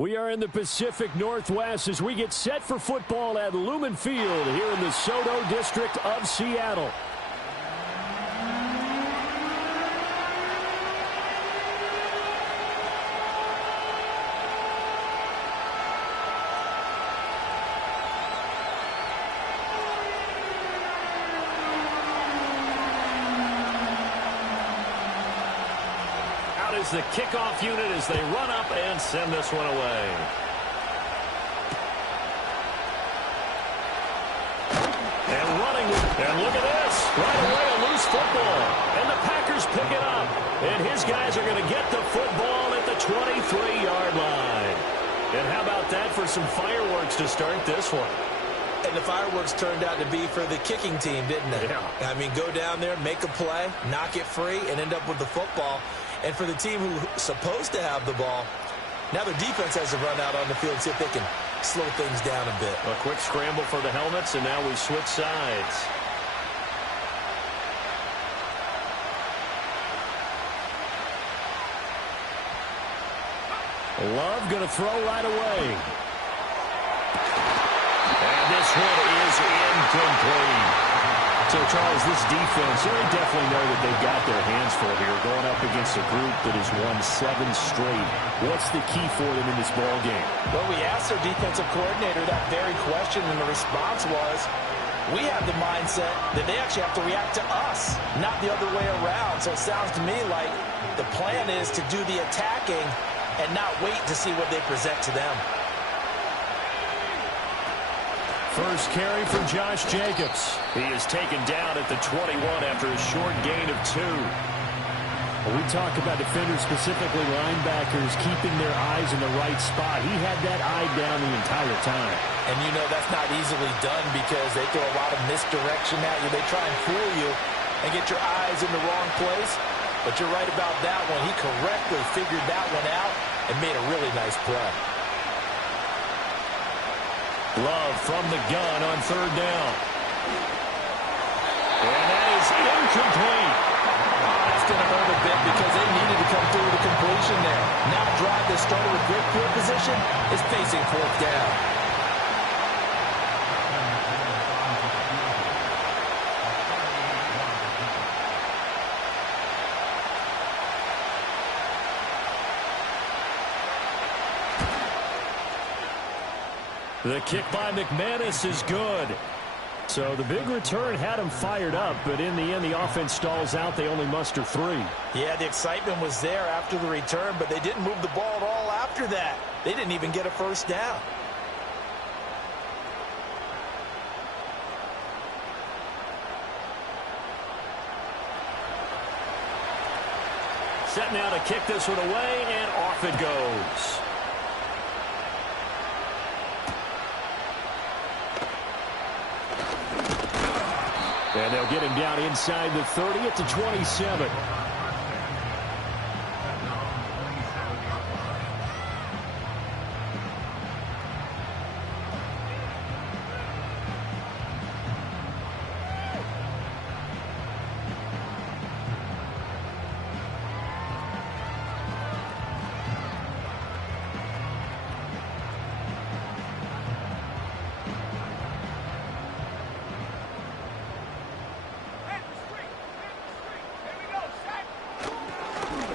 We are in the Pacific Northwest as we get set for football at Lumen Field here in the Soto District of Seattle. The kickoff unit as they run up and send this one away. And running, and look at this, right away a loose football, and the Packers pick it up, and his guys are going to get the football at the 23-yard line. And how about that for some fireworks to start this one? And the fireworks turned out to be for the kicking team, didn't they? Yeah. I mean, go down there, make a play, knock it free, and end up with the football. And for the team who's supposed to have the ball, now their defense has to run out on the field and see if they can slow things down a bit. A quick scramble for the helmets, and now we switch sides. Love going to throw right away. And this one is incomplete. So, Charles, this defense, they definitely know that they've got their hands full here going up against a group that has won 7 straight. What's the key for them in this ball game? Well, we asked their defensive coordinator that very question, and the response was, we have the mindset that they actually have to react to us, not the other way around. So it sounds to me like the plan is to do the attacking and not wait to see what they present to them. First carry for Josh Jacobs. He is taken down at the 21 after a short gain of 2. We talk about defenders, specifically linebackers, keeping their eyes in the right spot. He had that eye down the entire time. And you know that's not easily done because they throw a lot of misdirection at you. They try and fool you and get your eyes in the wrong place. But you're right about that one. He correctly figured that one out and made a really nice play. Love from the gun on 3rd down. And that is incomplete. That's going to hurt a bit because they needed to come through with a completion there. Now a drive that started with great field position is facing 4th down. The kick by McManus is good. So the big return had him fired up, but in the end, the offense stalls out. They only muster 3. Yeah, the excitement was there after the return, but they didn't move the ball at all after that. They didn't even get a 1st down. Set now to kick this one away, and off it goes. And they'll get him down inside the 30 at the 27.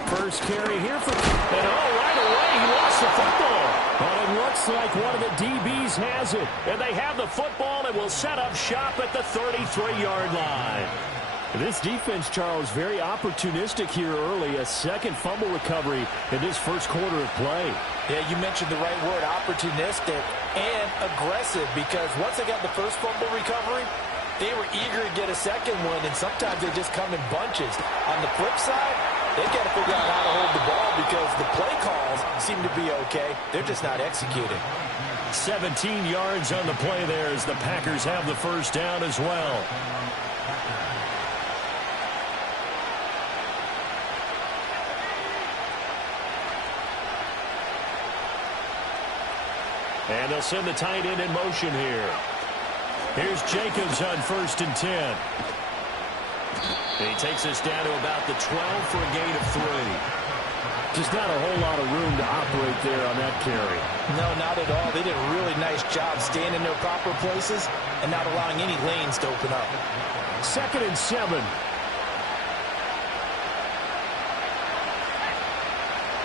First carry here for... And right away, he lost the football. But it looks like one of the DBs has it. And they have the football and will set up shop at the 33-yard line. This defense, Charles, very opportunistic here early. A second fumble recovery in this first quarter of play. Yeah, you mentioned the right word, opportunistic and aggressive, because once they got the first fumble recovery, they were eager to get a second one, and sometimes they just come in bunches. On the flip side, they've got to figure out how to hold the ball because the play calls seem to be okay. They're just not executing. 17 yards on the play there as the Packers have the first down as well. And they'll send the tight end in motion here. Here's Jacobs on 1st and 10. He takes us down to about the 12 for a gain of 3. Just not a whole lot of room to operate there on that carry. No, not at all. They did a really nice job staying in their proper places and not allowing any lanes to open up. 2nd and 7.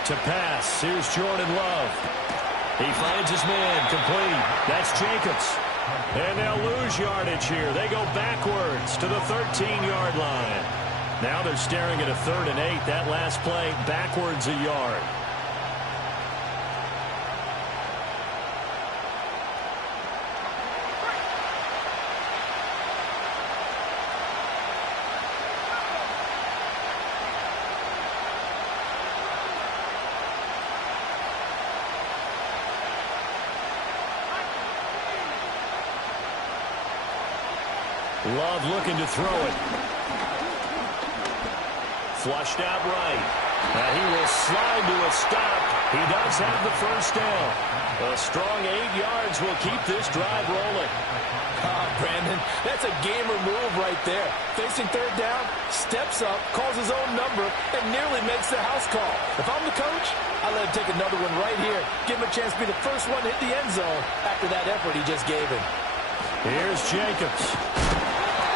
To pass, here's Jordan Love. He finds his man, complete. That's Jacobs. And they'll lose yardage here. They go backwards to the 13-yard line. Now they're staring at a 3rd and 8. That last play, backwards a yard. Love looking to throw it. Flushed out right. And he will slide to a stop. He does have the first down. A strong 8 yards will keep this drive rolling. Brandon, that's a gamer move right there. Facing 3rd down, steps up, calls his own number, and nearly makes the house call. If I'm the coach, I let him take another one right here. Give him a chance to be the first one to hit the end zone after that effort he just gave him. Here's Jacobs.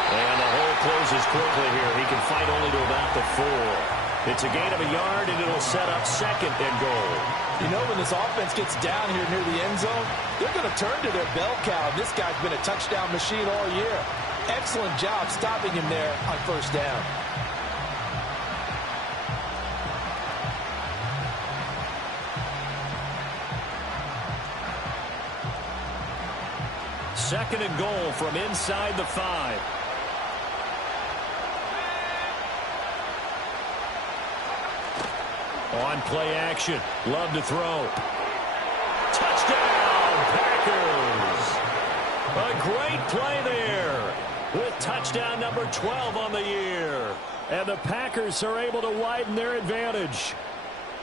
And the hole closes quickly here. He can fight only to about the 4. It's a gain of a yard, and it'll set up 2nd and goal. You know, when this offense gets down here near the end zone, they're going to turn to their bell cow. This guy's been a touchdown machine all year. Excellent job stopping him there on 1st down. Second and goal from inside the 5. On play action. Love to throw. Touchdown, Packers! A great play there with touchdown number 12 on the year. And the Packers are able to widen their advantage.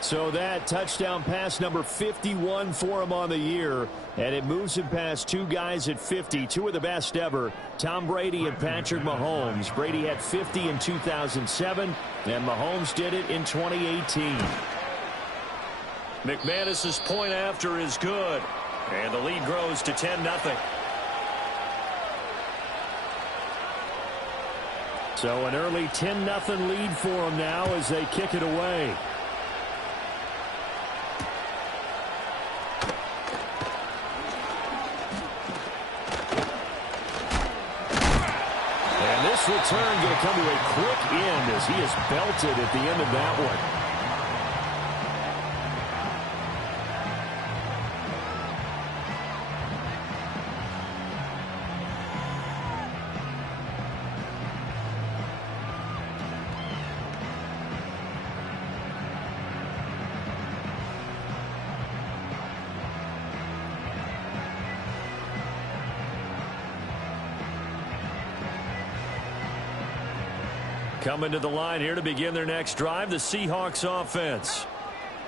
So that touchdown pass number 51 for him on the year. And it moves him past 2 guys at 50, 2 of the best ever, Tom Brady and Patrick Mahomes. Brady had 50 in 2007, and Mahomes did it in 2018. McManus's point after is good, and the lead grows to 10-0. So an early 10-0 lead for them now as they kick it away. This return going to come to a quick end as he is belted at the end of that one. Coming to the line here to begin their next drive, the Seahawks offense.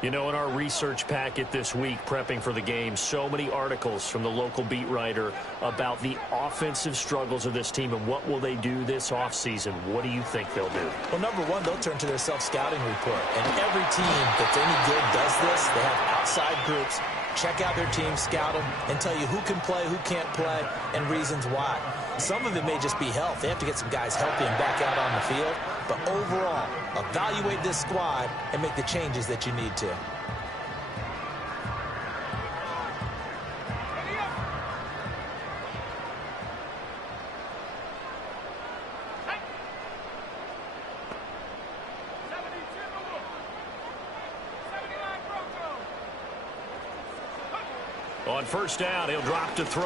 You know, in our research packet this week, prepping for the game, so many articles from the local beat writer about the offensive struggles of this team and what will they do this offseason. What do you think they'll do? Well, number one, they'll turn to their self-scouting report. And every team that's any good does this. They have outside groups, check out their team, scout them, and tell you who can play, who can't play, and reasons why. Some of it may just be health. They have to get some guys healthy and back out on the field. But overall, evaluate this squad and make the changes that you need to. On 1st down, he'll drop to throw.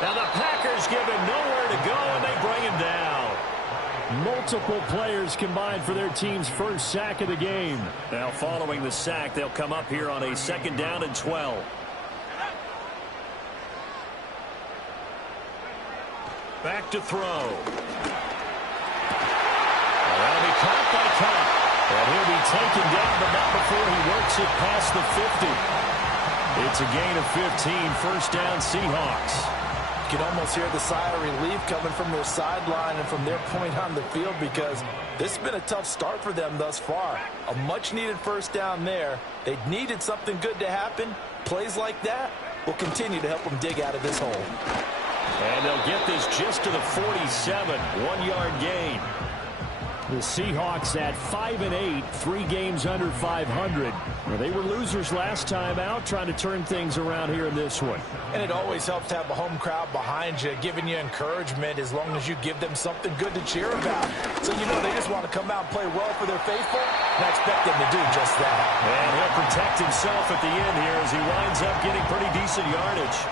Now the Packers give him nowhere to go, and they bring him down. Multiple players combined for their team's first sack of the game. Now following the sack, they'll come up here on a 2nd down and 12. Back to throw. Well, he caught by Cup. And he'll be taken down, but not before he works it past the 50. It's a gain of 15, 1st down Seahawks. can almost hear the sigh of relief coming from their sideline and from their point on the field, because this has been a tough start for them thus far. A much-needed first down there. They needed something good to happen. Plays like that will continue to help them dig out of this hole. And they'll get this just to the 47, 1-yard gain. The Seahawks at 5-8, 3 games under 500. Well, they were losers last time out, trying to turn things around here in this one. And it always helps to have a home crowd behind you, giving you encouragement as long as you give them something good to cheer about. So you know they just want to come out and play well for their faithful, and I expect them to do just that. And he'll protect himself at the end here as he winds up getting pretty decent yardage.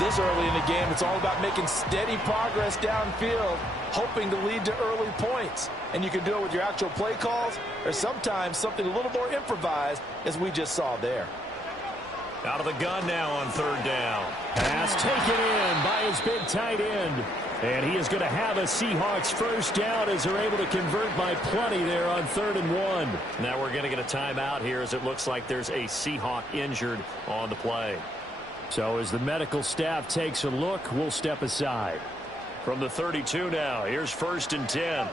This early in the game, it's all about making steady progress downfield, hoping to lead to early points. And you can do it with your actual play calls, or sometimes something a little more improvised, as we just saw there. Out of the gun now on 3rd down. Pass taken in by his big tight end. And he is going to have a Seahawks first down as they're able to convert by plenty there on 3rd and 1. Now we're going to get a timeout here as it looks like there's a Seahawk injured on the play. So as the medical staff takes a look, we'll step aside. From the 32 now, here's 1st and 10.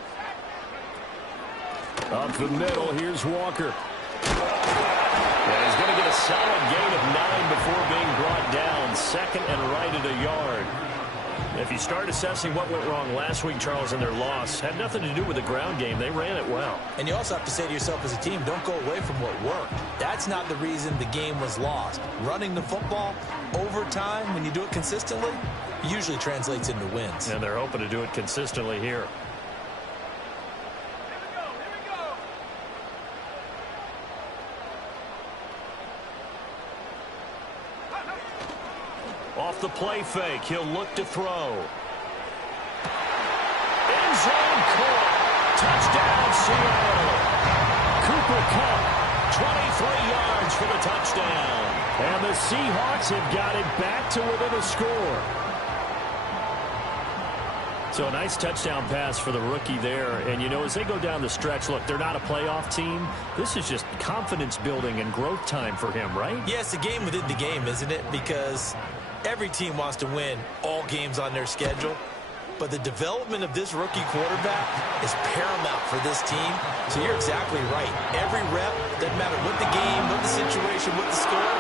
Up the middle, here's Walker. And he's going to get a solid gain of 9 before being brought down. 2nd and right at a yard. If you start assessing what went wrong last week, Charles, in their loss, had nothing to do with the ground game. They ran it well. And you also have to say to yourself as a team, don't go away from what worked. That's not the reason the game was lost. Running the football over time, when you do it consistently, usually translates into wins. And they're hoping to do it consistently here. Off the play fake, he'll look to throw. End zone caught. Touchdown, Seattle. Cooper Kupp, 23 yards for the touchdown. And the Seahawks have got it back to within a score. So a nice touchdown pass for the rookie there. And, you know, as they go down the stretch, look, they're not a playoff team. This is just confidence building and growth time for him, right? Yeah, it's a game within the game, isn't it? Because every team wants to win all games on their schedule. But the development of this rookie quarterback is paramount for this team. So you're exactly right. Every rep, doesn't matter what the game, what the situation, what the score,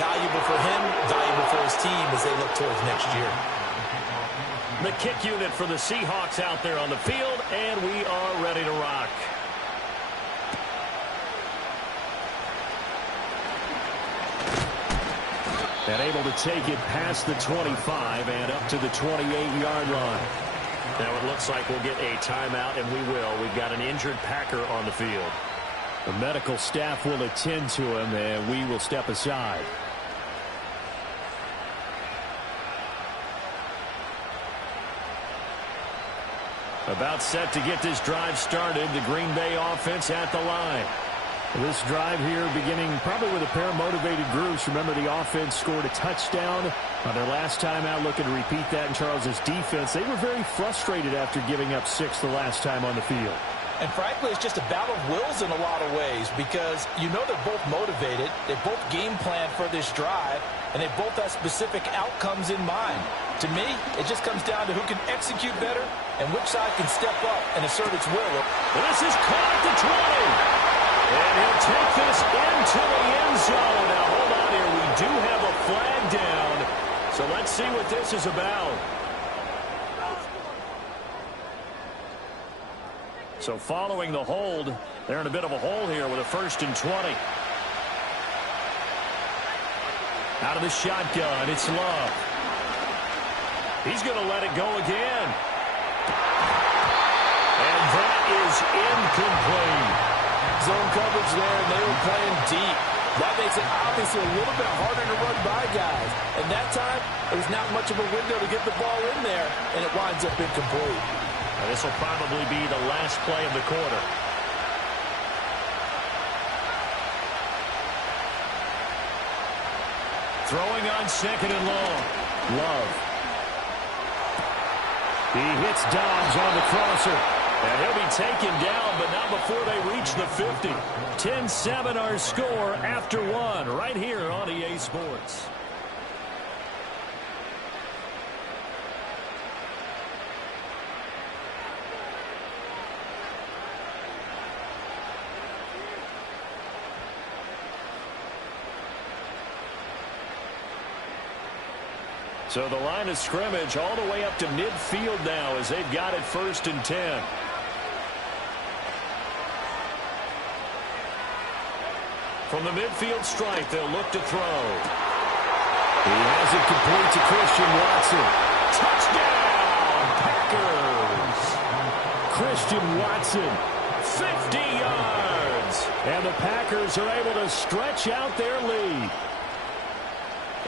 valuable for him, valuable for his team as they look towards next year. The kick unit for the Seahawks out there on the field, and we are ready to rock. And able to take it past the 25 and up to the 28-yard line. Now it looks like we'll get a timeout, and we will. We've got an injured Packer on the field. The medical staff will attend to him, and we will step aside. About set to get this drive started. The Green Bay offense at the line. This drive here beginning probably with a pair of motivated groups. Remember, the offense scored a touchdown on their last time out, looking to repeat that in Charles's defense. They were very frustrated after giving up 6 the last time on the field. And frankly, it's just a battle of wills in a lot of ways, because you know they're both motivated, they both game plan for this drive, and they both have specific outcomes in mind. To me, it just comes down to who can execute better and which side can step up and assert its will. This is caught at the 20. And he'll take this into the end zone. Now, hold on here. We do have a flag down. So let's see what this is about. So following the hold, they're in a bit of a hole here with a 1st and 20. Out of the shotgun, it's Love. He's going to let it go again. And that is incomplete. Zone coverage there, and they were playing deep. That makes it obviously a little bit harder to run by guys. And that time, there was not much of a window to get the ball in there, and it winds up incomplete. This will probably be the last play of the quarter. Throwing on 2nd and long. Love. He hits Dobbs on the crosser. And he'll be taken down, but not before they reach the 50. 10-7 our score after 1 right here on EA Sports. So the line of scrimmage all the way up to midfield now as they've got it 1st and 10. From the midfield stripe, they'll look to throw. He has it complete to Christian Watson. Touchdown, Packers! Christian Watson, 50 yards. And the Packers are able to stretch out their lead.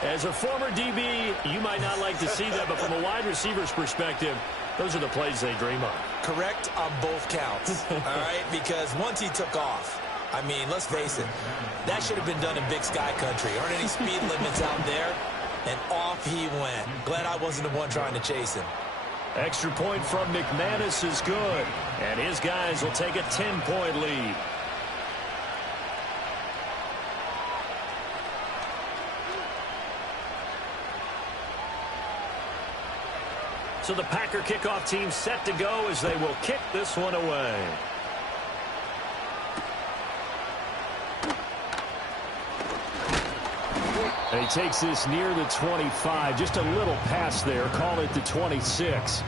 As a former DB, you might not like to see that, but from a wide receiver's perspective, those are the plays they dream of. Correct on both counts, all right? Because once he took off, I mean, let's face it, that should have been done in Big Sky Country. Aren't any speed limits out there? And off he went. Glad I wasn't the one trying to chase him. Extra point from McManus is good, and his guys will take a 10-point lead. So the Packer kickoff team set to go as they will kick this one away. And he takes this near the 25. Just a little pass there. Call it the 26.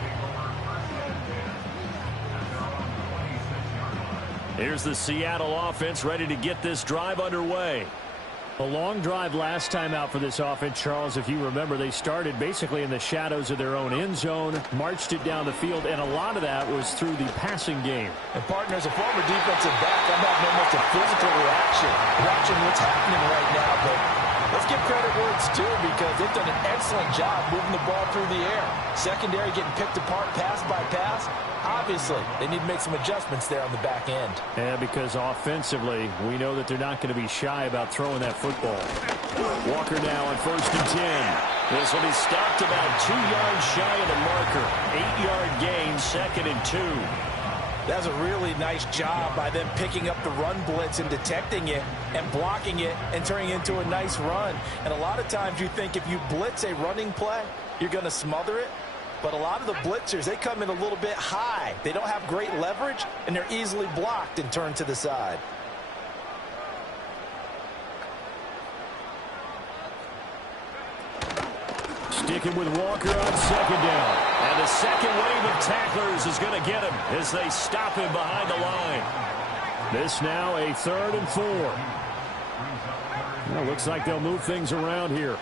Here's the Seattle offense ready to get this drive underway. A long drive last time out for this offense, Charles. If you remember, they started basically in the shadows of their own end zone, marched it down the field, and a lot of that was through the passing game. And partner, as a former defensive back, I'm having almost a physical reaction watching what's happening right now. But let's give credit where it's due because they've done an excellent job moving the ball through the air. Secondary getting picked apart pass by pass. Obviously, they need to make some adjustments there on the back end. Yeah, because offensively, we know that they're not going to be shy about throwing that football. Walker now on 1st and 10. This will be stopped about 2 yards shy of the marker. 8-yard gain, 2nd and 2. That's a really nice job by them picking up the run blitz and detecting it and blocking it and turning it into a nice run. And a lot of times you think if you blitz a running play, you're going to smother it. But a lot of the blitzers, they come in a little bit high. They don't have great leverage, and they're easily blocked and turned to the side. Sticking with Walker on 2nd down. And the second wave of tacklers is going to get him as they stop him behind the line. This now a 3rd and 4. Well, looks like they'll move things around here.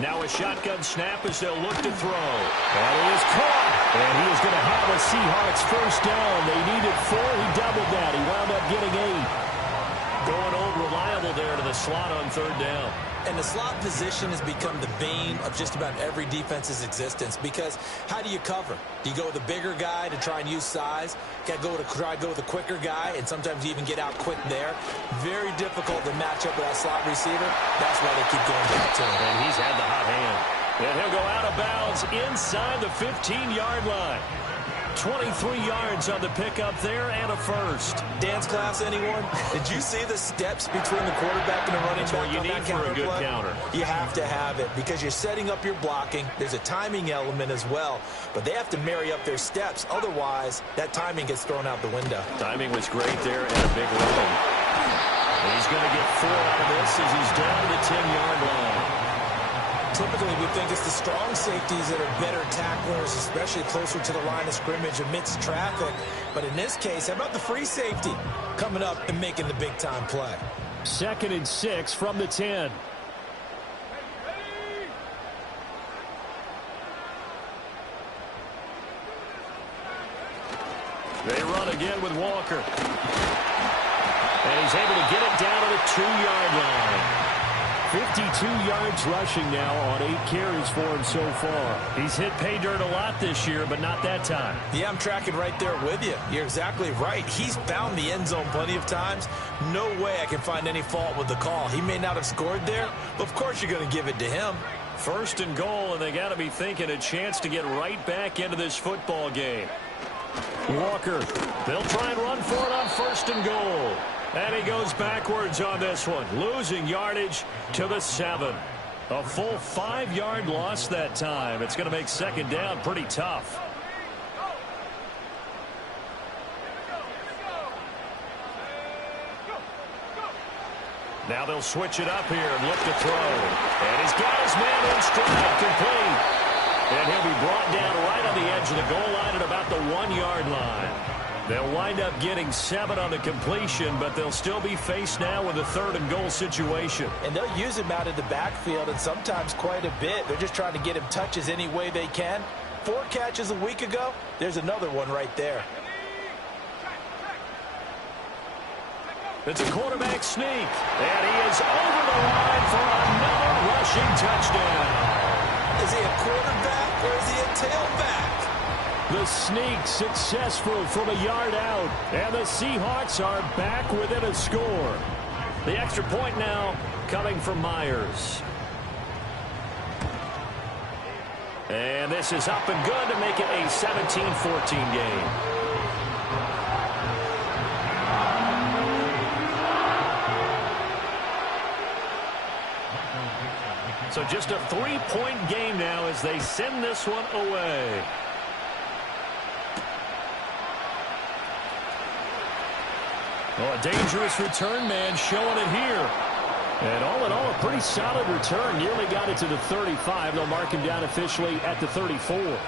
Now a shotgun snap as they'll look to throw. That is caught. And he is going to have a Seahawks 1st down. They needed 4. He doubled that. He wound up getting 8. Going old reliable there to the slot on 3rd down. And the slot position has become the bane of just about every defense's existence because how do you cover? Do you go with a bigger guy to try and use size? Got to try to go with a quicker guy, and sometimes you even get out quick there. Very difficult to match up with that slot receiver. That's why they keep going back to him. And he's had the hot hand. And he'll go out of bounds inside the 15-yard line. 23 yards on the pickup there and a 1st. Dance class, anyone? Did you see the steps between the quarterback and the running back? That's what you need for a good counter. You have to have it because you're setting up your blocking. There's a timing element as well, but they have to marry up their steps. Otherwise, that timing gets thrown out the window. Timing was great there and a big run. He's going to get 4 out of this as he's down to the 10-yard line. Typically, we think it's the strong safeties that are better tacklers, especially closer to the line of scrimmage amidst traffic. But in this case, how about the free safety coming up and making the big-time play? 2nd and 6 from the 10. They run again with Walker. And he's able to get it down to the 2-yard line. 52 yards rushing now on 8 carries for him so far. He's hit pay dirt a lot this year, but not that time. Yeah, I'm tracking right there with you. You're exactly right. He's found the end zone plenty of times. No way I can find any fault with the call. He may not have scored there, but of course you're going to give it to him. 1st and goal, and they got to be thinking a chance to get right back into this football game. Walker, they'll try and run for it on 1st and goal. And he goes backwards on this one, losing yardage to the 7. A full 5-yard loss that time. It's going to make 2nd down pretty tough. Now they'll switch it up here and look to throw. And he's got his man in stride, complete. And he'll be brought down right on the edge of the goal line at about the 1-yard line. They'll wind up getting 7 on the completion, but they'll still be faced now with a 3rd and goal situation. And they'll use him out in the backfield, and sometimes quite a bit. They're just trying to get him touches any way they can. 4 catches a week ago, there's another one right there. It's a quarterback sneak, and he is over the line for another rushing touchdown. Is he a quarterback or is he a tailback? The sneak successful from a yard out, and the Seahawks are back within a score. The extra point now coming from Myers. And this is up and good to make it a 17-14 game. So just a 3-point game now as they send this one away. Oh, a dangerous return man showing it here. And all in all, a pretty solid return. Nearly got it to the 35. They'll mark him down officially at the 34.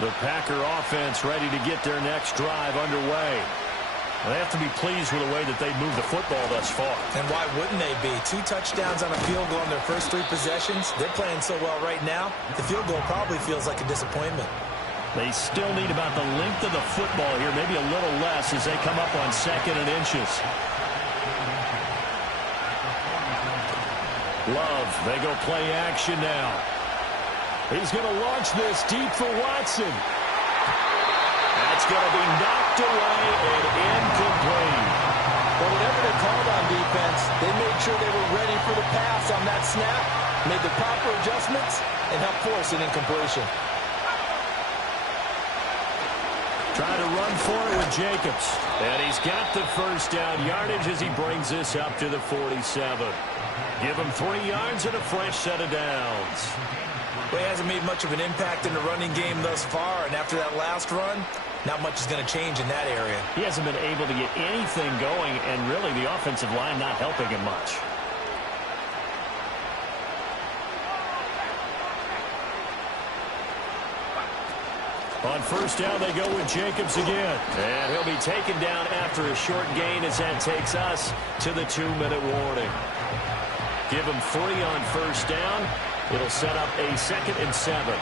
The Packer offense ready to get their next drive underway. They have to be pleased with the way that they moved the football thus far. And why wouldn't they be? 2 touchdowns on a field goal in their first 3 possessions. They're playing so well right now, the field goal probably feels like a disappointment. They still need about the length of the football here, maybe a little less as they come up on 2nd and inches. Love, they go play action now. He's going to launch this deep for Watson. That's going to be knocked away and incomplete. Well, whatever they called on defense, they made sure they were ready for the pass on that snap, made the proper adjustments, and helped force an incompletion. Trying to run for it with Jacobs. And he's got the first down yardage as he brings this up to the 47. Give him 3 yards and a fresh set of downs. Well, he hasn't made much of an impact in the running game thus far, and after that last run, not much is going to change in that area. He hasn't been able to get anything going, and really the offensive line not helping him much. On first down, they go with Jacobs again. And he'll be taken down after a short gain as that takes us to the 2-minute warning. Give him 3 on first down. It'll set up a 2nd and 7.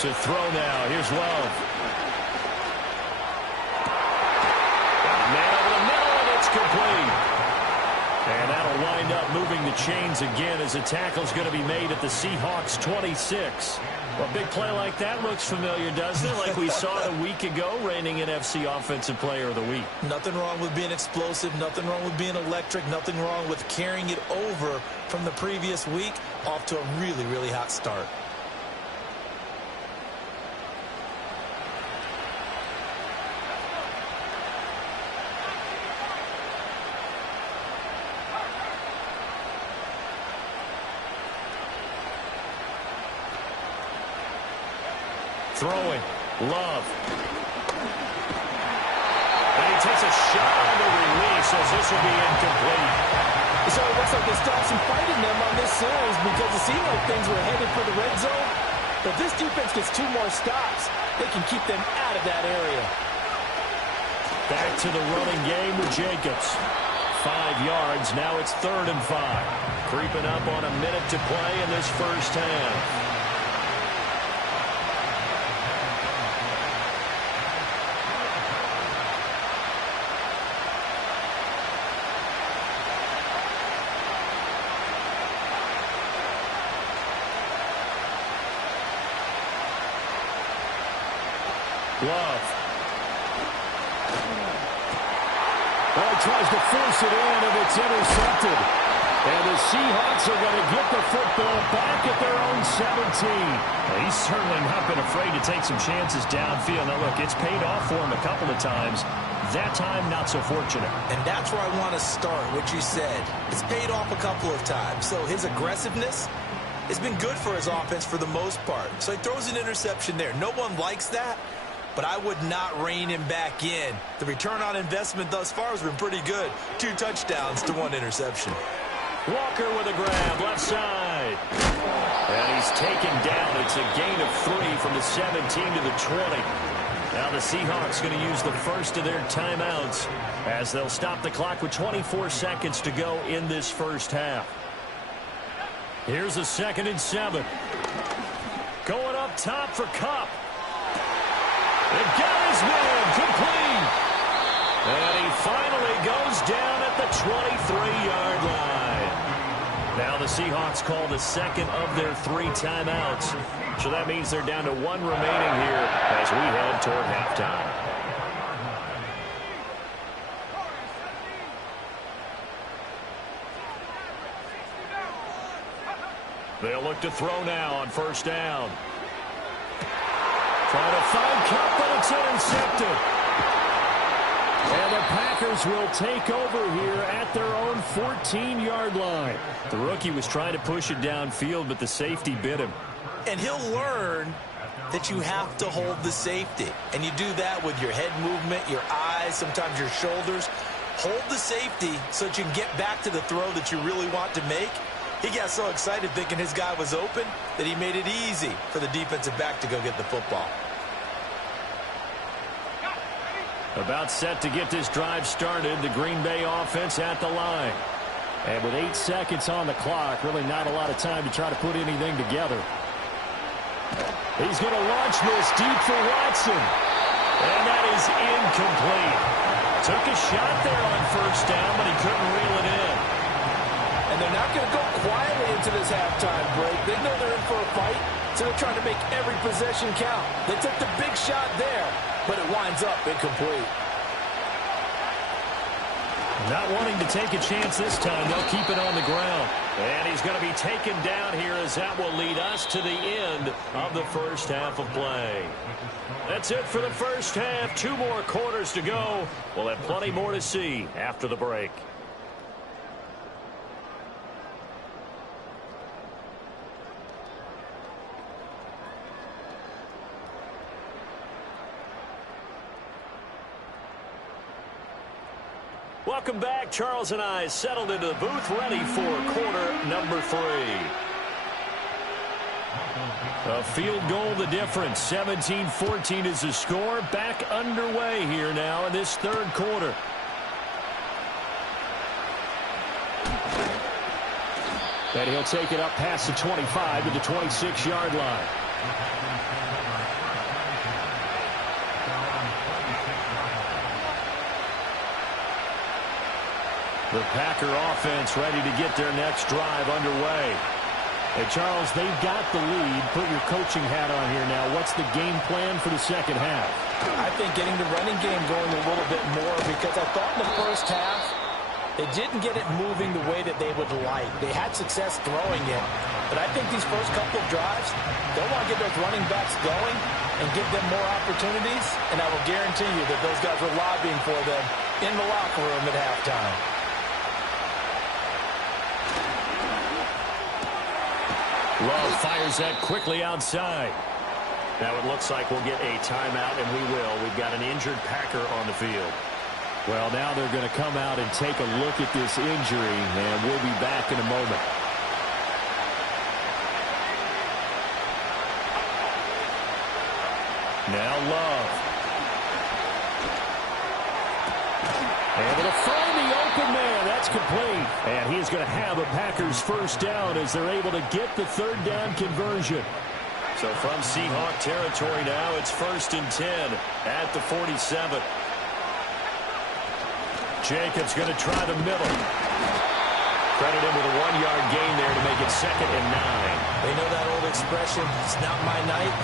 To throw now. Here's Love. Man over the middle, and it's complete. And that'll wind up moving the chains again as a tackle's going to be made at the Seahawks 26. Well, a big play like that looks familiar, doesn't it? Like we saw it a week ago, reigning NFC Offensive Player of the Week. Nothing wrong with being explosive, nothing wrong with being electric, nothing wrong with carrying it over from the previous week off to a really, really hot start. Throwing. Love. And he takes a shot on the release as this will be incomplete. So it looks like they still have some fight in them on this series because it seemed like things were headed for the red zone. But if this defense gets 2 more stops, they can keep them out of that area. Back to the running game with Jacobs. 5 yards. Now it's 3rd and 5. Creeping up on a minute to play in this first half. Love. Well, he tries to force it in, and it's intercepted. And the Seahawks are going to get the football back at their own 17. Well, he's certainly not been afraid to take some chances downfield. Now, look, it's paid off for him a couple of times. That time, not so fortunate. And that's where I want to start, what you said. It's paid off a couple of times. So his aggressiveness has been good for his offense for the most part. So he throws an interception there. No one likes that, but I would not rein him back in. The return on investment thus far has been pretty good. 2 touchdowns to 1 interception. Walker with a grab, left side. And he's taken down. It's a gain of 3 from the 17 to the 20. Now the Seahawks going to use the first of their timeouts as they'll stop the clock with 24 seconds to go in this first half. Here's a 2nd and 7. Going up top for Kupp. It got his man complete. And he finally goes down at the 23-yard line. Now the Seahawks call the second of their 3 timeouts. So that means they're down to 1 remaining here as we head toward halftime. They'll look to throw now on 1st down. Trying to find Kupp, but it's intercepted. And the Packers will take over here at their own 14-yard line. The rookie was trying to push it downfield, but the safety bit him. And he'll learn that you have to hold the safety. And you do that with your head movement, your eyes, sometimes your shoulders. Hold the safety so that you can get back to the throw that you really want to make. He got so excited thinking his guy was open that he made it easy for the defensive back to go get the football. About set to get this drive started, the Green Bay offense at the line. And with 8 seconds on the clock, really not a lot of time to try to put anything together. He's going to launch this deep for Watson. And that is incomplete. Took a shot there on 1st down, but he couldn't reel it in. And they're not going to go quietly into this halftime break. They know they're in for a fight, so they're trying to make every possession count. They took the big shot there, but it winds up incomplete. Not wanting to take a chance this time. They'll keep it on the ground. And he's going to be taken down here as that will lead us to the end of the first half of play. That's it for the first half. 2 more quarters to go. We'll have plenty more to see after the break. Welcome back. Charles and I settled into the booth, ready for quarter number 3. A field goal the difference. 17-14 is the score. Back underway here now in this 3rd quarter. And he'll take it up past the 25 to the 26-yard line. The Packer offense ready to get their next drive underway. Hey, Charles, they've got the lead. Put your coaching hat on here now. What's the game plan for the second half? I think getting the running game going a little bit more, because I thought in the first half they didn't get it moving the way that they would like. They had success throwing it, but I think these first couple of drives, they'll want to get those running backs going and give them more opportunities, and I will guarantee you that those guys were lobbying for them in the locker room at halftime. Love fires that quickly outside. Now it looks like we'll get a timeout, and we will. We've got an injured Packer on the field. Well, now they're going to come out and take a look at this injury, and we'll be back in a moment. Now Love. Able to find the open man. That's complete. And he's going to have a Packers first down as they're able to get the 3rd down conversion. So from Seahawk territory now, it's 1st and 10 at the 47. Jacobs going to try the middle. Credit him with a 1-yard gain there to make it 2nd and 9. They know that old expression, it's not my night.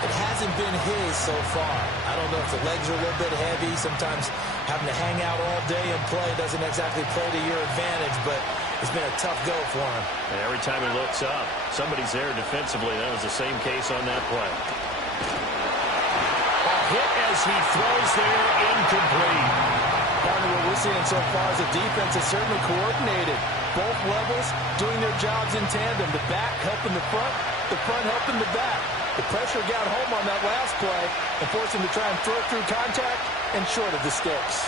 It hasn't been his so far. I don't know if the legs are a little bit heavy. Sometimes having to hang out all day and play doesn't exactly play to your advantage, but It's been a tough go for him. And every time he looks up, somebody's there defensively. That was the same case on that play. A hit as he throws there, incomplete. Partner, what we're seeing so far is the defense is certainly coordinated. Both levels doing their jobs in tandem. The back helping the front helping the back. The pressure got home on that last play and forced him to try and throw through contact and short of the sticks.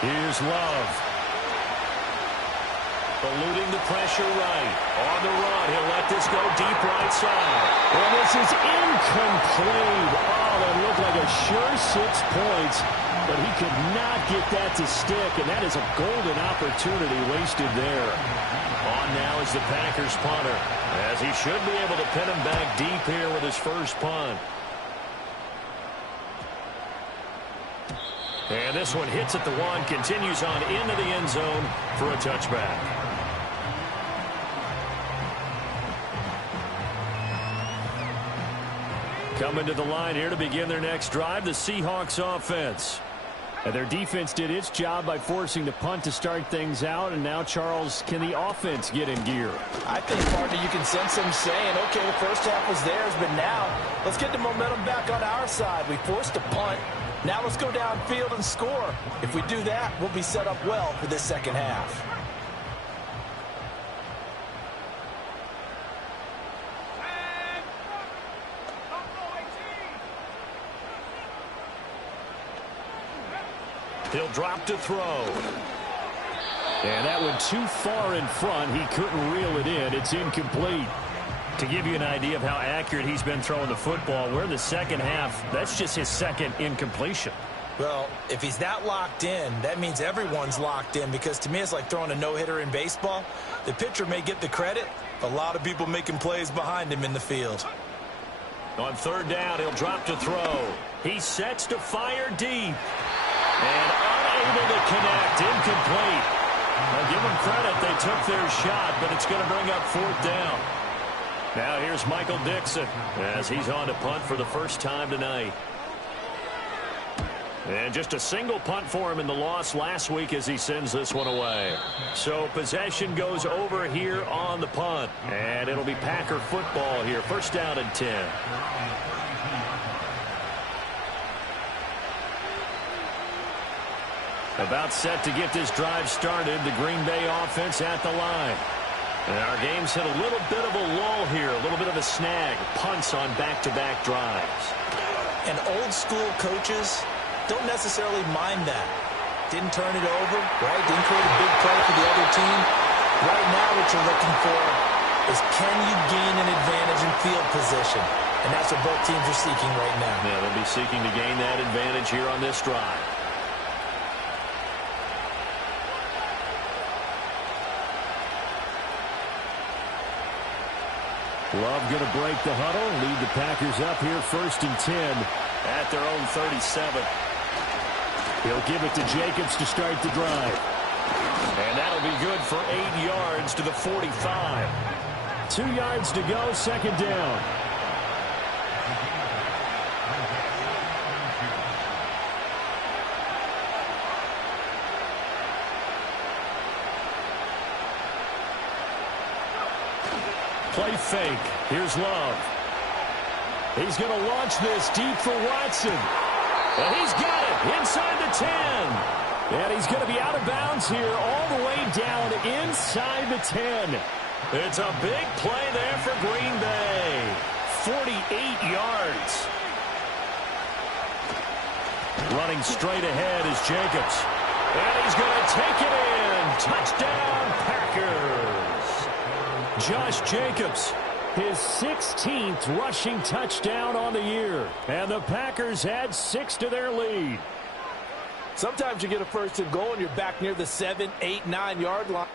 Here's Love. Eluding the pressure right. On the run, he'll let this go deep right side. And this is incomplete. Oh, that looked like a sure 6 points, but he could not get that to stick, and that is a golden opportunity wasted there. On now is the Packers punter, as he should be able to pin him back deep here with his first punt. And this one hits at the 1, continues on into the end zone for a touchback. Coming to the line here to begin their next drive, the Seahawks offense. And their defense did its job by forcing the punt to start things out. And now, Charles, can the offense get in gear? I think, partner, you can sense them saying, okay, the first half was theirs, but now let's get the momentum back on our side. We forced a punt. Now let's go downfield and score. If we do that, we'll be set up well for this second half. He'll drop to throw. And that went too far in front. He couldn't reel it in. It's incomplete. To give you an idea of how accurate he's been throwing the football, we're in the second half. That's just his second incompletion. Well, if he's that locked in, that means everyone's locked in, because to me it's like throwing a no-hitter in baseball. The pitcher may get the credit, a lot of people making plays behind him in the field. On third down, he'll drop to throw. He sets to fire deep. And unable to connect, incomplete. I'll give them credit, they took their shot, but it's going to bring up fourth down. Now here's Michael Dixon as he's on to punt for the first time tonight. And just a single punt for him in the loss last week as he sends this one away. So possession goes over here on the punt. And it'll be Packer football here. First down and 10. About set to get this drive started. The Green Bay offense at the line. And our game's hit a little bit of a lull here. A little bit of a snag. Punts on back-to-back drives. And old school coaches don't necessarily mind that. Didn't turn it over, right? Didn't create a big play for the other team. Right now what you're looking for is, can you gain an advantage in field position? And that's what both teams are seeking right now. Yeah, they'll be seeking to gain that advantage here on this drive. Love going to break the huddle, lead the Packers up here first and 10 at their own 37. He'll give it to Jacobs to start the drive. And that'll be good for 8 yards to the 45. 2 yards to go, second down. Play fake. Here's Love. He's going to launch this deep for Watson. And he's got it inside the 10. And he's going to be out of bounds here all the way down inside the 10. It's a big play there for Green Bay. 48 yards. Running straight ahead is Jacobs. And he's going to take it in. Touchdown, Packers. Josh Jacobs, his 16th rushing touchdown on the year. And the Packers add 6 to their lead. Sometimes you get a first and goal and you're back near the 7, 8, 9-yard line.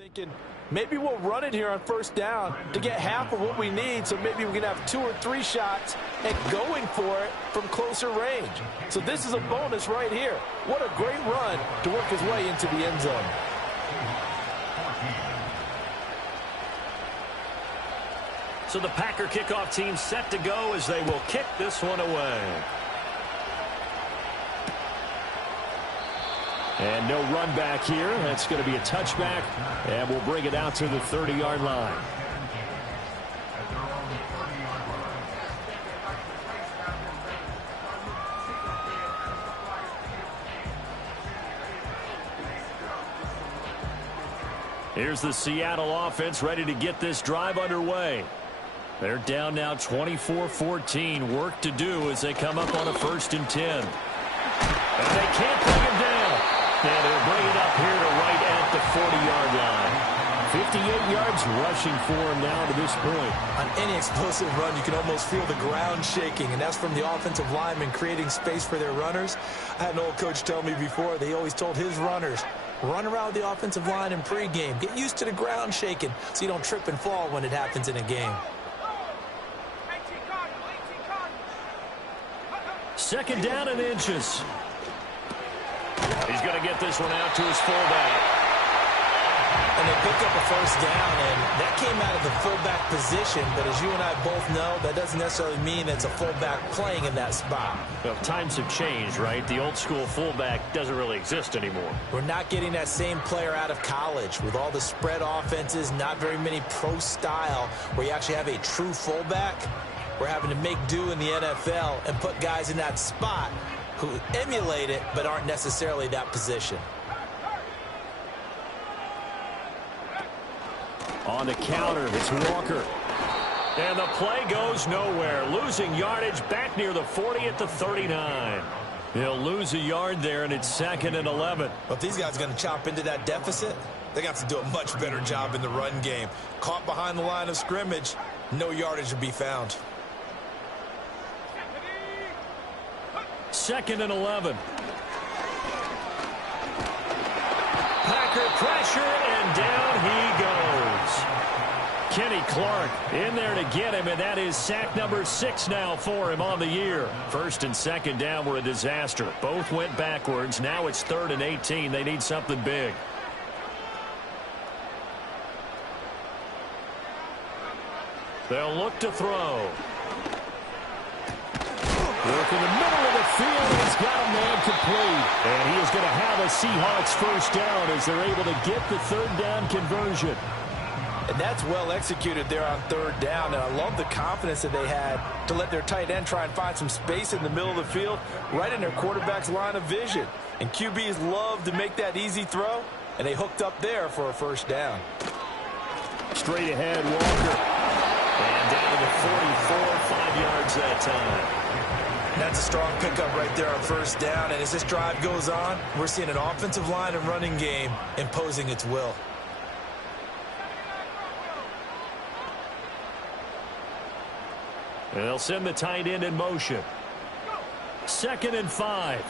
thinking, maybe we'll run it here on first down to get half of what we need, so maybe we can have 2 or 3 shots and going for it from closer range. So this is a bonus right here. What a great run to work his way into the end zone. So the Packer kickoff team set to go as they will kick this one away. And no run back here. That's going to be a touchback, and we'll bring it out to the 30-yard line. Here's the Seattle offense ready to get this drive underway. They're down now 24-14. Work to do as they come up on a 1st and 10. And they can't bring him down. And they'll bring it up here to right at the 40-yard line. 58 yards rushing for him now to this point. On any explosive run, you can almost feel the ground shaking, and that's from the offensive linemen creating space for their runners. I had an old coach tell me before, they always told his runners, run around the offensive line in pregame. Get used to the ground shaking so you don't trip and fall when it happens in a game. 2nd down and inches. He's going to get this one out to his fullback. And they pick up a 1st down, and that came out of the fullback position. But as you and I both know, that doesn't necessarily mean it's a fullback playing in that spot. Well, times have changed, right? The old school fullback doesn't really exist anymore. We're not getting that same player out of college. With all the spread offenses, not very many pro style where you actually have a true fullback. We're having to make do in the NFL and put guys in that spot who emulate it but aren't necessarily that position. On the counter, it's Walker. And the play goes nowhere. Losing yardage back near the 40 at the 39. He'll lose a yard there, and it's 2nd and 11. But if these guys are going to chop into that deficit, they got to do a much better job in the run game. Caught behind the line of scrimmage, no yardage to be found. 2nd and 11. Packer pressure, and down he goes. Kenny Clark in there to get him, and that is sack number 6 now for him on the year. 1st and 2nd down were a disaster. Both went backwards. Now it's 3rd and 18. They need something big. They'll look to throw. Work in the middle of the field, and he's got a man complete. And he is going to have a Seahawks 1st down as they're able to get the 3rd down conversion. And that's well executed there on 3rd down. And I love the confidence that they had to let their tight end try and find some space in the middle of the field, right in their quarterback's line of vision. And QBs love to make that easy throw, and they hooked up there for a 1st down. Straight ahead, Walker. And down to the 44, 5 yards that time. That's a strong pickup right there on 1st down. And as this drive goes on, we're seeing an offensive line and running game imposing its will. And they'll send the tight end in motion. 2nd and 5.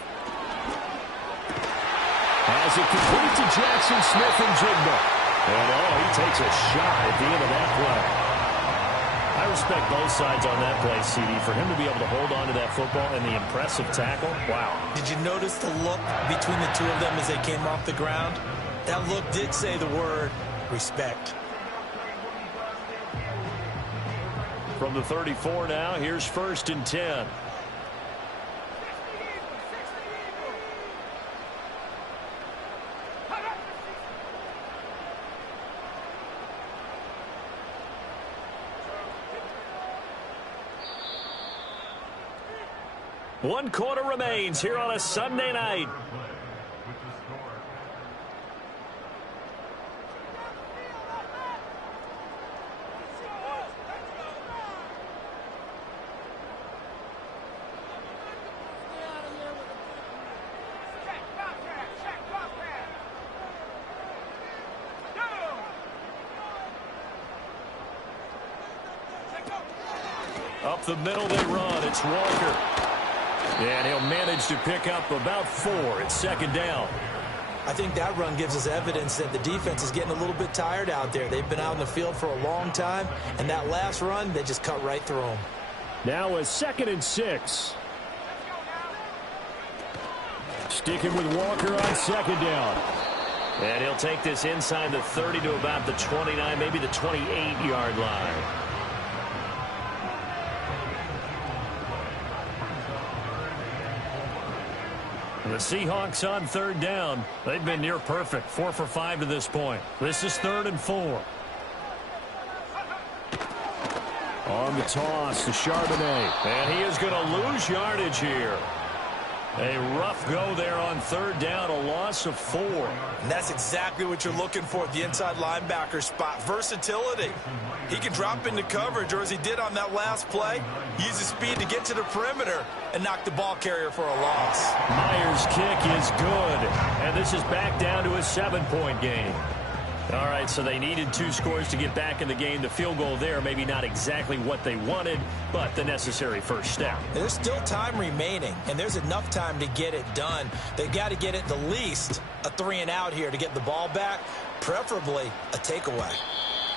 As it complete to Jackson Smith and Jigba. And he takes a shot at the end of that play. I respect both sides on that play, CD. For him to be able to hold on to that football and the impressive tackle, wow. Did you notice the look between the two of them as they came off the ground? That look did say the word respect. From the 34 now, here's 1st and 10. One quarter remains here on a Sunday night. Up the middle they run. It's Walker. And he'll manage to pick up about 4 at 2nd down. I think that run gives us evidence that the defense is getting a little bit tired out there. They've been out in the field for a long time, and that last run, they just cut right through them. Now a 2nd and 6. Sticking with Walker on 2nd down. And he'll take this inside the 30 to about the 29, maybe the 28-yard line. The Seahawks on 3rd down. They've been near perfect, 4 for 5 to this point. This is 3rd and 4. On the toss to Charbonnet. And he is going to lose yardage here. A rough go there on 3rd down, a loss of 4. And that's exactly what you're looking for at the inside linebacker spot, versatility. He can drop into coverage, or as he did on that last play, use his speed to get to the perimeter and knock the ball carrier for a loss. Myers' kick is good, and this is back down to a 7-point game. All right, so they needed 2 scores to get back in the game. The field goal there, maybe not exactly what they wanted, but the necessary first step. There's still time remaining, and there's enough time to get it done. They've got to get it the least a 3-and-out here to get the ball back, preferably a takeaway.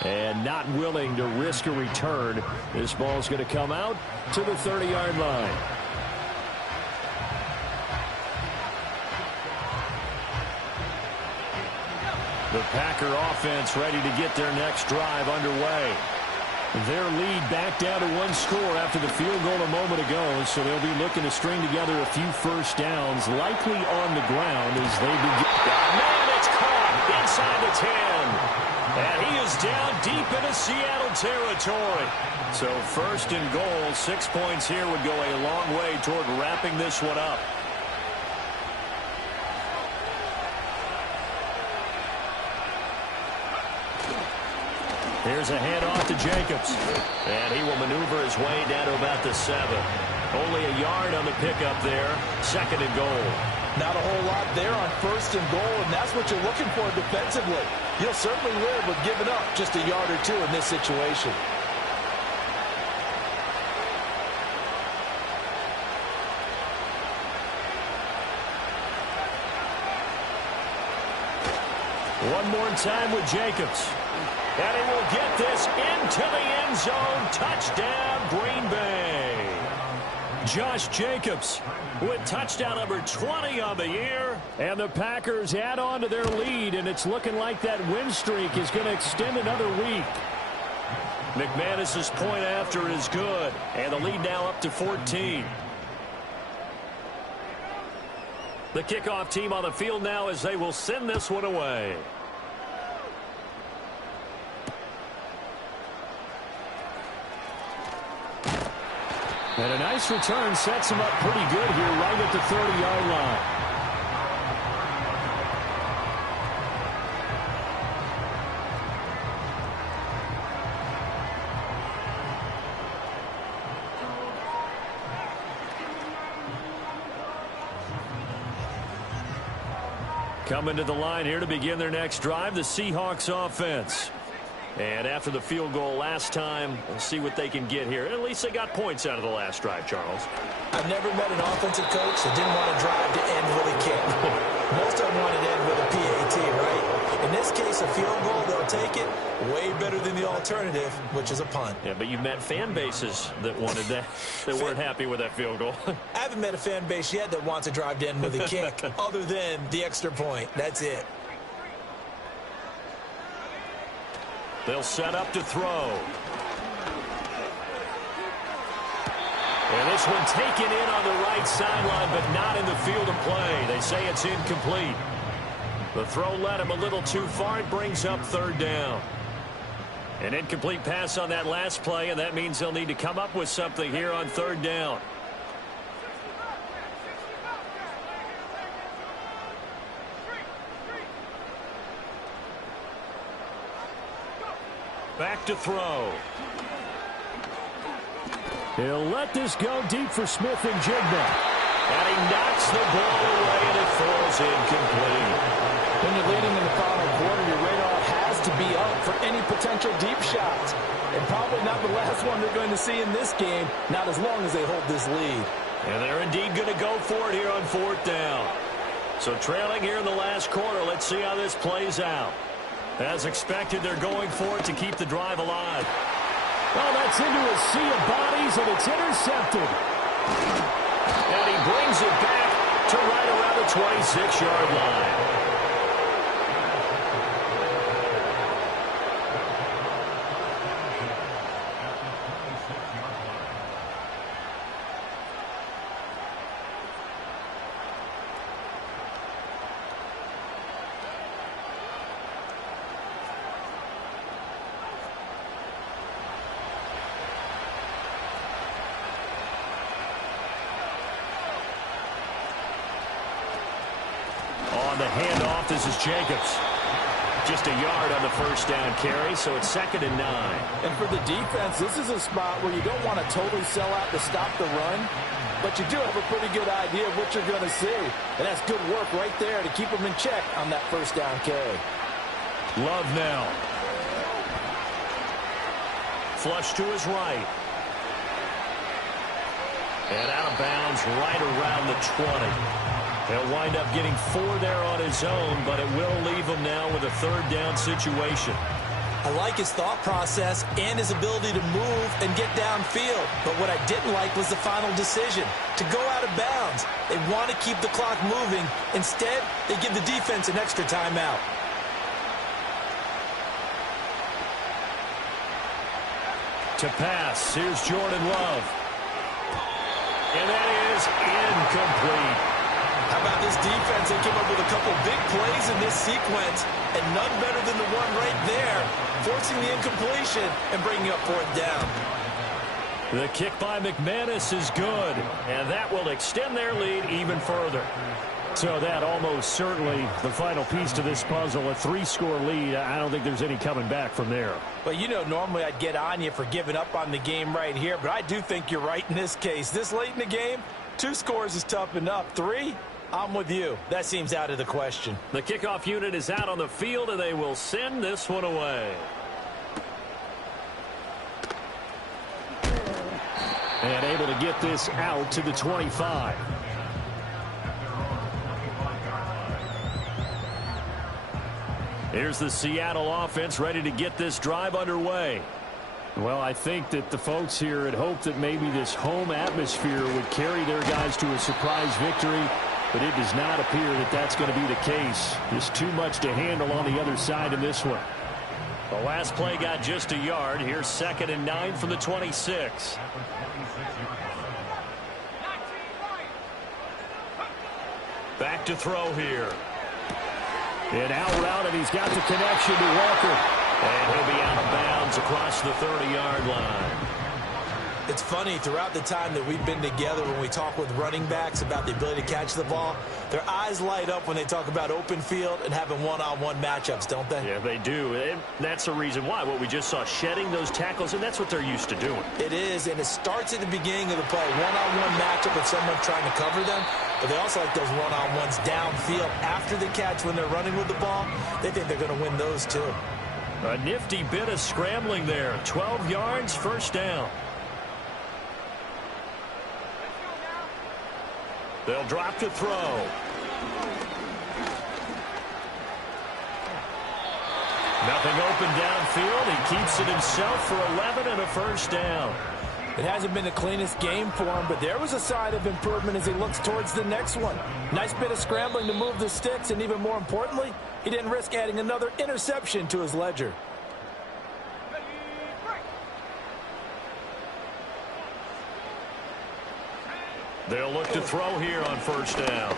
And not willing to risk a return. This ball's going to come out to the 30-yard line. The Packer offense ready to get their next drive underway. Their lead back down to 1 score after the field goal a moment ago, so they'll be looking to string together a few first downs, likely on the ground as they begin. Man, it's caught inside the 10. And he is down deep into Seattle territory. So 1st and goal, 6 points here would go a long way toward wrapping this one up. Here's a handoff to Jacobs. And he will maneuver his way down to about the 7. Only a yard on the pickup there. 2nd and goal. Not a whole lot there on 1st and goal, and that's what you're looking for defensively. You'll certainly live with giving up just a yard or 2 in this situation. One more time with Jacobs. And he will get this into the end zone. Touchdown, Green Bay. Josh Jacobs with touchdown number 20 on the year. And the Packers add on to their lead, and it's looking like that win streak is going to extend another week. McManus's point after is good. And the lead now up to 14. The kickoff team on the field now as they will send this one away. And a nice return sets him up pretty good here right at the 30-yard line. Coming to the line here to begin their next drive, the Seahawks offense. And after the field goal last time, we'll see what they can get here. At least they got points out of the last drive, Charles. I've never met an offensive coach that didn't want to drive to end with a kick. Most of them want to end with a PAT, right? In this case, a field goal, they'll take it. Way better than the alternative, which is a punt. Yeah, but you've met fan bases that wanted that, that weren't happy with that field goal. I haven't met a fan base yet that wants to drive to end with a kick, other than the extra point. That's it. They'll set up to throw. And this one taken in on the right sideline, but not in the field of play. They say it's incomplete. The throw led him a little too far. It brings up 3rd down. An incomplete pass on that last play, and that means they'll need to come up with something here on 3rd down. Back to throw. He'll let this go deep for Smith and Jigba. And he knocks the ball away, and it falls incomplete. When you're leading in the final quarter, your radar has to be up for any potential deep shots. And probably not the last one they're going to see in this game, not as long as they hold this lead. And they're indeed going to go for it here on 4th down. So trailing here in the last quarter. Let's see how this plays out. As expected, they're going for it to keep the drive alive. Well, that's into a sea of bodies, and it's intercepted. And he brings it back to right around the 26-yard line. On the handoff, this is Jacobs. Just a yard on the first down carry, so it's 2nd and 9. And for the defense, this is a spot where you don't want to totally sell out to stop the run, but you do have a pretty good idea of what you're going to see. And that's good work right there to keep them in check on that first down carry. Love now. Flush to his right. And out of bounds right around the 20. He'll wind up getting 4 there on his own, but it will leave him now with a 3rd down situation. I like his thought process and his ability to move and get downfield. But what I didn't like was the final decision, to go out of bounds. They want to keep the clock moving. Instead, they give the defense an extra timeout. To pass, here's Jordan Love. And that is incomplete. How about this defense? They came up with a couple big plays in this sequence, and none better than the one right there, forcing the incompletion and bringing up 4th down. The kick by McManus is good, and that will extend their lead even further. So that almost certainly the final piece to this puzzle, a 3-score lead. I don't think there's any coming back from there. Well, you know, normally I'd get on you for giving up on the game right here, but I do think you're right in this case. This late in the game, 2 scores is tough enough. 3? I'm with you. That seems out of the question. The kickoff unit is out on the field, and they will send this one away. And able to get this out to the 25. Here's the Seattle offense ready to get this drive underway. Well, I think that the folks here had hoped that maybe this home atmosphere would carry their guys to a surprise victory. But it does not appear that that's going to be the case. There's too much to handle on the other side in this one. The last play got just a yard. Here's 2nd and 9 from the 26. Back to throw here. And out route, and he's got the connection to Walker. And he'll be out of bounds across the 30-yard line. It's funny, throughout the time that we've been together, when we talk with running backs about the ability to catch the ball, their eyes light up when they talk about open field and having one-on-one matchups, don't they? Yeah, they do. And that's the reason why. What we just saw, shedding those tackles, and that's what they're used to doing. It is, and it starts at the beginning of the play. One-on-one matchup with someone trying to cover them, but they also like those one-on-ones downfield after the catch when they're running with the ball. They think they're going to win those, too. A nifty bit of scrambling there. 12 yards, 1st down. They'll drop to throw. Nothing open downfield. He keeps it himself for 11 and a 1st down. It hasn't been the cleanest game for him, but there was a sign of improvement as he looks towards the next one. Nice bit of scrambling to move the sticks, and even more importantly, he didn't risk adding another interception to his ledger. They'll look to throw here on 1st down.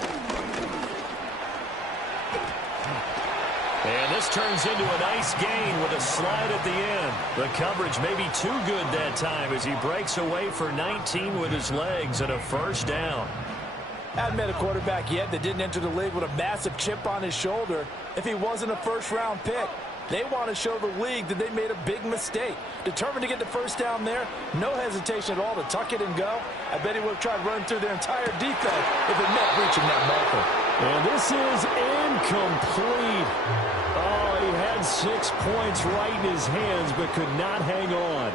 And this turns into a nice gain with a slide at the end. The coverage may be too good that time as he breaks away for 19 with his legs and a 1st down. Haven't met a quarterback yet that didn't enter the league with a massive chip on his shoulder if he wasn't a 1st-round pick. They want to show the league that they made a big mistake. Determined to get the 1st down there, no hesitation at all to tuck it and go. I bet he would have tried running through their entire defense if it meant reaching that marker. And this is incomplete. Oh, he had 6 points right in his hands but could not hang on.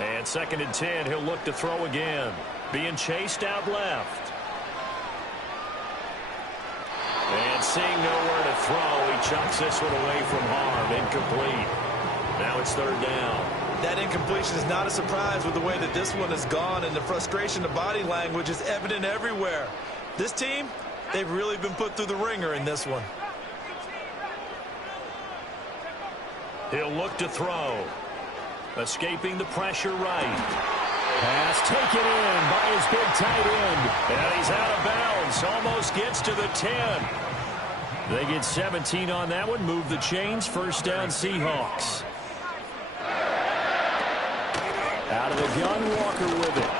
And 2nd and 10, he'll look to throw again. being chased out left. And seeing nowhere to throw, he chucks this one away from harm. Incomplete. Now it's third down. That incompletion is not a surprise with the way that this one has gone, and the frustration of body language is evident everywhere. This team, they've really been put through the ringer in this one. He'll look to throw. Escaping the pressure right. Pass taken in by his big tight end. And he's out of bounds. Almost gets to the 10. They get 17 on that one. Move the chains. First down, Seahawks. Out of the gun, Walker with it.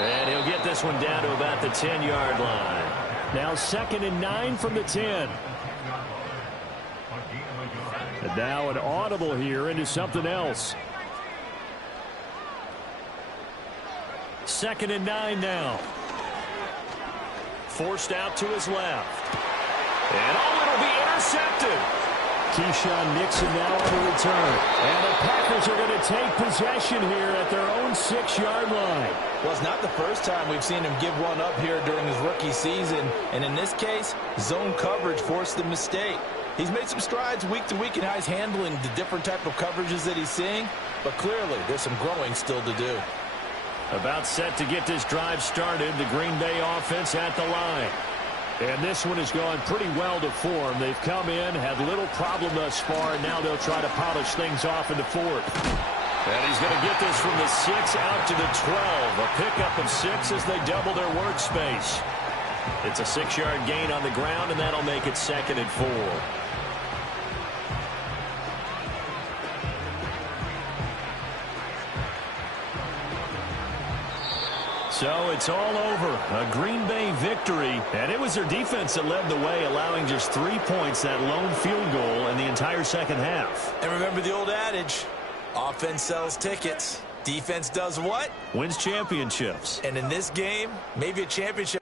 And he'll get this one down to about the 10-yard line. Now 2nd and 9 from the 10. And now an audible here into something else. 2nd and 9 now. Forced out to his left. And it'll be intercepted. Keyshawn Nixon now on the return. And the Packers are going to take possession here at their own 6-yard line. Well, it's not the first time we've seen him give one up here during his rookie season. And in this case, zone coverage forced the mistake. He's made some strides week to week in how he's handling the different type of coverages that he's seeing. But clearly, there's some growing still to do. About set to get this drive started. The Green Bay offense at the line. And this one has gone pretty well to form. They've come in, had little problem thus far, and now they'll try to polish things off in the 4th. And he's going to get this from the 6 out to the 12. A pickup of 6 as they double their workspace. It's a 6-yard gain on the ground, and that'll make it 2nd and 4. So it's all over. A Green Bay victory. And it was their defense that led the way, allowing just 3 points, that lone field goal, in the entire second half. And remember the old adage, offense sells tickets. Defense does what? Wins championships. And in this game, maybe a championship